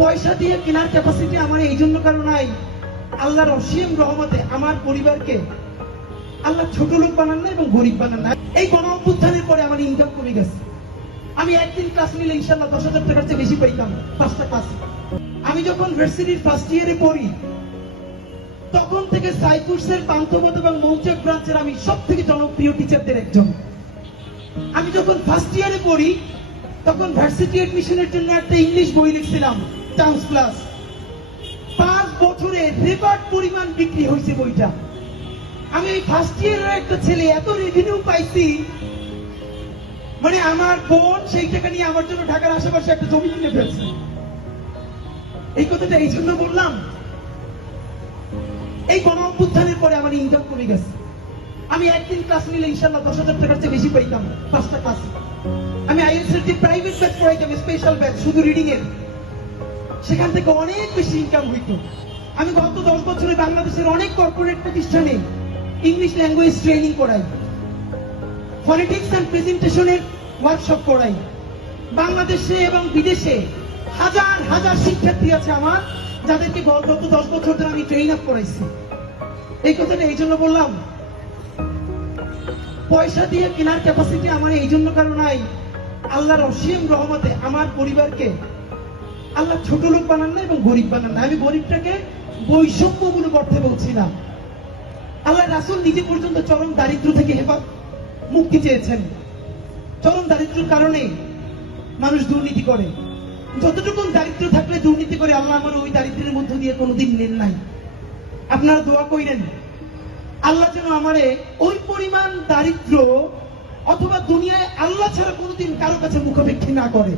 পয়সা দিয়ে কেনার ক্যাপাসিটি আমার এই জন্য কারণ নাই, আল্লাহর অসীম রহমতে আমার পরিবারকে আল্লাহ ছোট লোক বানান না এবং গরিব বানান না। এই গণ অভ্যুত্থানের পরে আমার ইনকাম কমে গেছে। আমি একদিন ক্লাস নিলে ইনশাল্লাহ 10,000 টাকার চেয়ে বেশি পাইতাম 5টা ক্লাসে। আমি যখন ভার্সিটির ফার্স্ট ইয়ারে পড়ি তখন থেকে সাইকুর্সের পান্থপথ এবং মৌচাক ব্রাঞ্চের আমি সব থেকে জনপ্রিয় টিচারদের একজন। আমি যখন ফার্স্ট ইয়ারে পড়ি তখন ভার্সিটি এডমিশনের জন্য একটা ইংলিশ বই লিখছিলাম, চান্স প্লাস। 5 বছরে রেকর্ড পরিমাণ বিক্রি হয়েছে বইটা। আমি ওই ফার্স্ট ইয়ারের একটা ছেলে, এত রেভিনিউ পাইছি, মানে আমার বোন সেই টাকা নিয়ে আমার জন্য ঢাকার আশেপাশে একটা জমি কিনে ফেলছে। এই কথাটা এই জন্য বললাম, এই গণ অভ্যুত্থানের পরে আমার ইনকাম কমে গেছে। আমি একদিন ক্লাস নিলে ইনশাল্লাহ 10,000 টাকার চেয়ে বেশি পাইতাম 5টা ক্লাসে। আমি আইএলটিএস এর যে প্রাইভেট ব্যাচ পড়াইতাম, স্পেশাল ব্যাচ শুধু রিডিং এর, সেখান থেকে অনেক বেশি ইনকাম হইতো। আমি গত 10 বছরে বাংলাদেশের অনেক কর্পোরেট প্রতিষ্ঠানে ইংলিশ ল্যাঙ্গুয়েজ ট্রেনিং করাই, ফনেটিক্স এন্ড প্রেজেন্টেশনের ওয়ার্কশপ করাই। বাংলাদেশে এবং বিদেশে হাজার হাজার শিক্ষার্থী আছে আমার, যাদেরকে গত 10 বছর ধরে আমি ট্রেন আপ করাইছি। এই কথাটা এই জন্য বললাম, পয়সা দিয়ে কেনার ক্যাপাসিটি আমার এই জন্য কারণ নাই, আল্লাহর অসীম রহমতে আমার পরিবারকে আল্লাহ ছোট লোক বানান না এবং গরিব বানান না। আমি গরিবটাকে বৈষম্যমূলক অর্থে বলছি না। আল্লাহ রাসূল নিজে পর্যন্ত চরম দারিদ্র থেকে মুক্তি চেয়েছেন। চরম দারিদ্র্যের কারণে মানুষ দুর্নীতি করে। যতটুকু দারিদ্র থাকলে দুর্নীতি করে, আল্লাহ আমার ওই দারিদ্রের মধ্য দিয়ে কোনোদিন নেন নাই। আপনারা দোয়া কইরেন আল্লাহ যেন আমারে ওই পরিমাণ দারিদ্র অথবা দুনিয়ায় আল্লাহ ছাড়া কোনোদিন কারো কাছে মুখাপেক্ষী না করে।